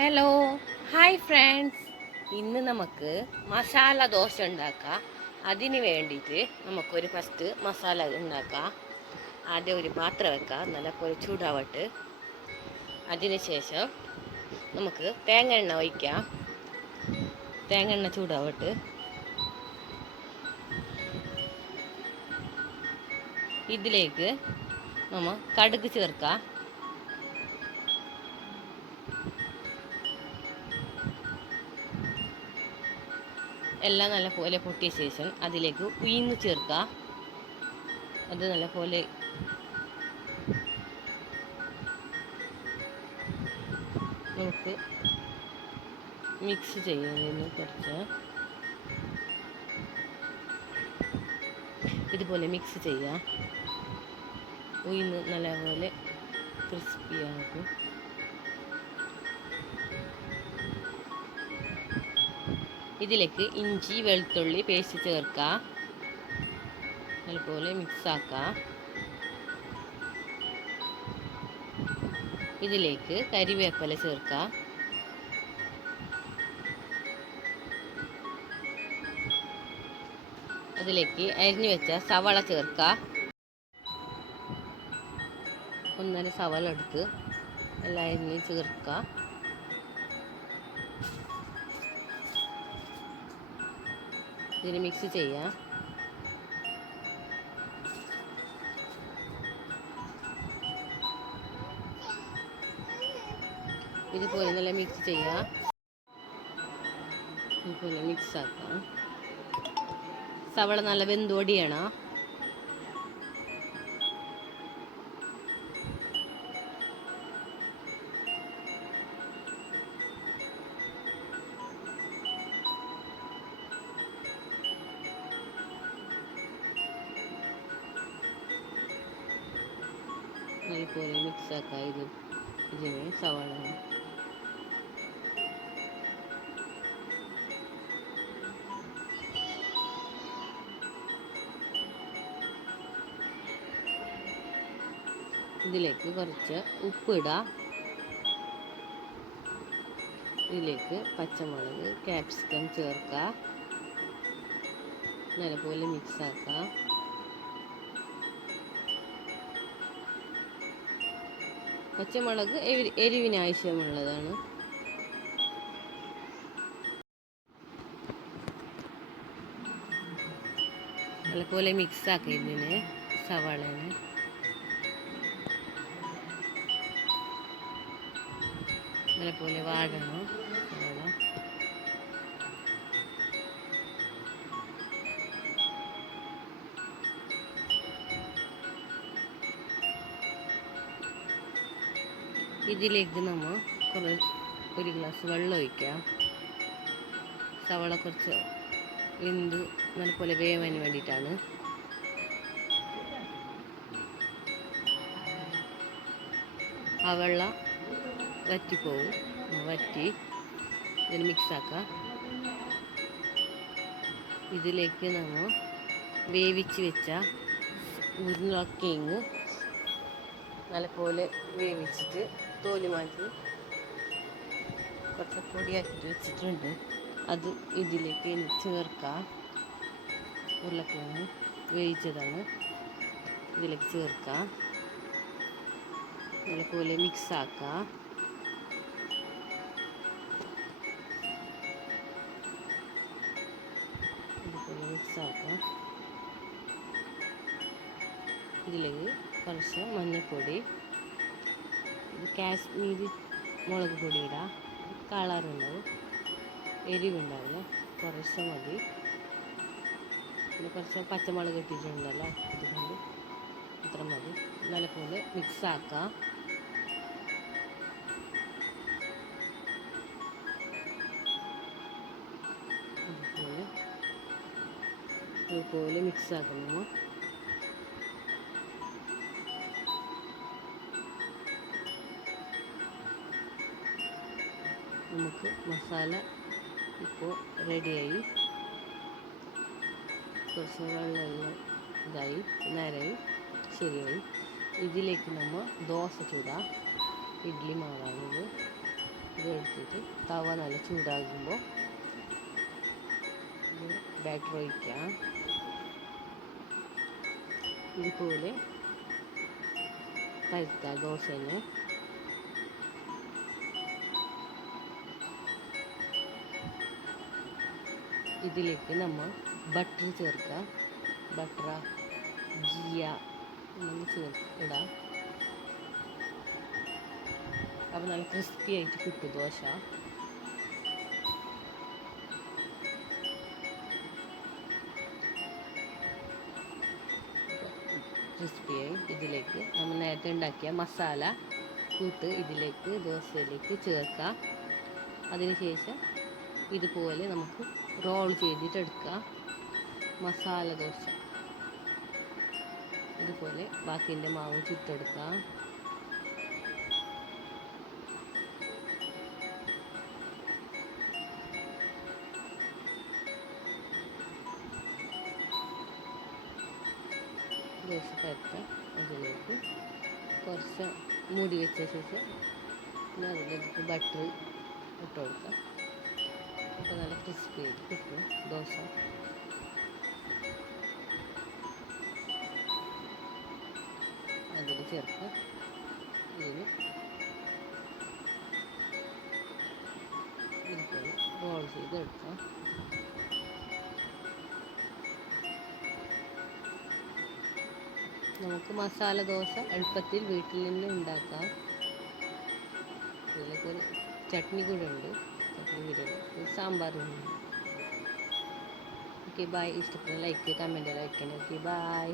Hello hi friends. ഇന്ന് നമുക്ക് മസാല ദോശ ഉണ്ടാക്കാം. അതിന് വേണ്ടിയിട്ട് നമുക്കൊരു ഫസ്റ്റ് മസാല ഉണ്ടാക്കാം. ആദ്യം ഒരു പാത്രം വെക്കാം, നല്ലപോലെ ചൂടാവട്ട്. അതിനുശേഷം നമുക്ക് തേങ്ങ എണ്ണ ഒഴിക്കാം. തേങ്ങ എണ്ണ ചൂടാവട്ട്. ഇതിലേക്ക് നമ്മൾ കടുക് ചേർക്കാം. എല്ലാം നല്ലപോലെ പൊട്ടിയ ശേഷം അതിലേക്ക് ഉഴുന്ന് ചേർക്കുക. അത് നല്ലപോലെ നമുക്ക് മിക്സ് ചെയ്യുന്നതിന് കുറച്ച് ഇതുപോലെ മിക്സ് ചെയ്യുക. ഉഴുന്ന് നല്ലപോലെ ക്രിസ്പിയാകും. ഇതിലേക്ക് ഇഞ്ചി വെളുത്തുള്ളി പേസ്റ്റ് ചേർക്കുക. അതുപോലെ മിക്സാക്കുക. ഇതിലേക്ക് കരിവേപ്പില ചേർക്കുക. അതിലേക്ക് അരിഞ്ഞു വെച്ച സവാള ചേർക്കുക. 1.5 സവാള എടുത്ത് എല്ലാം അരിഞ്ഞ് ചേർക്കുക. ഇതിന് മിക്സ് ചെയ്യുക. ഇതുപോലെ നല്ല മിക്സ് ചെയ്യുക. ഇതുപോലെ മിക്സ് ആക്കാം. സവാള നല്ല വെന്തോടിയണം. നല്ലപോലെ മിക്സ് ആക്കാം. ഇതിന് സവാള ഇതിലേക്ക് കുറച്ച് ഉപ്പിടാം. ഇതിലേക്ക് പച്ചമുളക് ക്യാപ്സിക്കം ചേർക്കുക. നല്ലപോലെ മിക്സ് ആക്കാം. പച്ചമുളക് എരിവിന് ആവശ്യമുള്ളതാണ്. നല്ലപോലെ മിക്സ് ആക്കി ഇതിന് സവാളന് നല്ലപോലെ വാടണം. സവാള ഇതിലേക്ക് നമ്മൾ ഒരു ഗ്ലാസ് വെള്ളം ഒഴിക്കാം. സവാള കുറച്ച് വെന്ത് നല്ലപോലെ വേവാൻ വേണ്ടിയിട്ടാണ്. ആ വെള്ളം വറ്റിപ്പോവും. വറ്റി ഇതിന് മിക്സാക്കാം. ഇതിലേക്ക് നമ്മൾ വേവിച്ച് വെച്ച ഉരുളക്കിഴങ്ങ് നല്ലപോലെ വേവിച്ചിട്ട് തോല് മാറ്റി കുറച്ച് പൊടിയാക്കിയിട്ട് വെച്ചിട്ടുണ്ട്. അത് ഇതിലേക്ക് ചേർക്കാം. ഉരുളക്കിഴങ്ങ് വേവിച്ചതാണ്. ഇതിലേക്ക് ചേർക്കാം. നല്ലപോലെ മിക്സാക്കാം. ഇതുപോലെ മിക്സാക്കാം. ഇതിലേക്ക് കുറച്ച് മഞ്ഞൾപ്പൊടി, കാശ്മീരി മുളക് പൊടി ഇടാം. കളറുണ്ടാവും, എരിവുണ്ടാവില്ല. കുറച്ച് മതി. പിന്നെ കുറച്ച് പച്ചമുളക് ഇട്ടിട്ടുണ്ടല്ലോ, അതുകൊണ്ട് ഇത്ര മതി. നല്ലപോലെ മിക്സാക്കാം. അതുപോലെ മിക്സാക്കുന്നു. നമുക്ക് മസാല ഇപ്പോൾ റെഡിയായി. കുറച്ച് വെള്ളമെല്ലാം ഇതായി നേരായി ശരിയായി. ഇതിലേക്ക് നമ്മൾ ദോശ ചൂടാം. ഇഡ്ഡലി മാവാണിത്. ഇതെടുത്തിട്ട് തവ നല്ല ചൂടാകുമ്പോൾ ബാറ്റർ ഒഴിക്കാം. ഇതുപോലെ പരത്താം ദോശനെ. ഇതിലേക്ക് നമ്മൾ ബട്ടർ ചേർക്കാം. ബട്ടർ ജിയ ഇടാം. അപ്പോൾ നല്ല ക്രിസ്പി ആയിട്ട് കിട്ടും ദോശ. ക്രിസ്പിയായി ഇതിലേക്ക് നമ്മൾ നേരത്തെ ഉണ്ടാക്കിയ മസാല കൂട്ട് ഇതിലേക്ക് ദോശയിലേക്ക് ചേർക്കാം. അതിനുശേഷം ഇതുപോലെ നമുക്ക് റോൾ ചെയ്തിട്ടെടുക്കാം. മസാല ദോശ ഇതുപോലെ ബാക്കിൻ്റെ മാവ് ചുട്ടെടുക്കാം. ദോശ പരത്താം. അതിലേക്ക് കുറച്ച് മൂടി വെച്ച ശേഷം പിന്നെ അതിലേക്ക് ബട്ടർ ഇട്ട് കൊടുക്കാം. അപ്പോൾ നല്ല ക്രിസ്പി ആയിട്ട് കിട്ടും ദോശ. അതിൽ ചേർക്കുക. ഇതിന് ഇതുപോലെ റോൾ ചെയ്തെടുക്കാം. നമുക്ക് മസാല ദോശ എളുപ്പത്തിൽ വീട്ടിൽ നിന്ന് ഉണ്ടാക്കാം. ഇതിലേക്ക് ഒരു ചട്നി കൂടെ ഉണ്ട്. ചട്നി കൂടെ സാമ്പാറുണ്ട്. Okay, bye. ഇഷ്ടപ്പെടുന്ന like comment like. Okay, by.